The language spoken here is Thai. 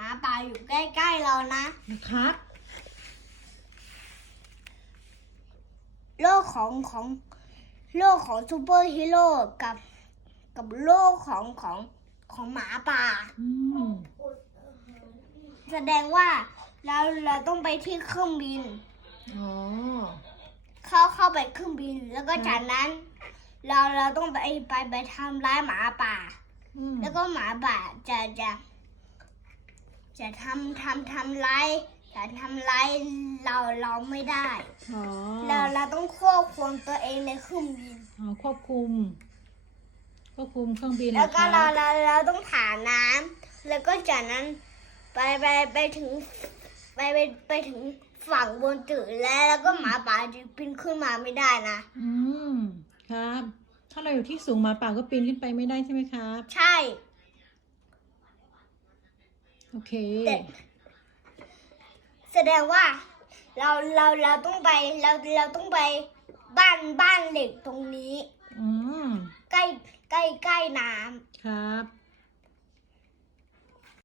หมาป่าอยู่ใกล้ๆเรานะ นะครับ โลกของของโลกของซูเปอร์ฮีโร่กับ กับโลกของของของหมาป่า อืมแสดงว่าเราเราต้องไปที่เครื่องบิน อ๋อ เข้าเข้าไปเครื่องบิน แล้วก็จากนั้น เราเราต้องไปไปไปทำร้ายหมาป่า อืม แล้วก็หมาป่าจะจะ จะทำทำทำร้ายจะทำร้ายเราเราไม่ได้อ๋อเราเราต้องควบคุมตัวเองในเครื่องบินอ๋อควบคุม ควบคุมเครื่องบินแล้วก็นะคเรารับเราเราต้องผ่านน้ำแล้วก็จากนั้นไปไปไปถึงไปไปไปถึงฝั่งบนตึกแล้วแล้วก็หมาป่าจะปีนขึ้นมาไม่ได้นะ อืมครับ ถ้าเราอยู่ที่สูงหมาป่าก็ปีนขึ้นไปไม่ได้ใช่ไหมครับ ใช่ โอเค แต่แสดงว่าเราเราเราต้องไปเราเราต้องไปบ้านบ้านเหล็กตรงนี้ อืม ใกล้ใกล้ใกล้น้ครับำ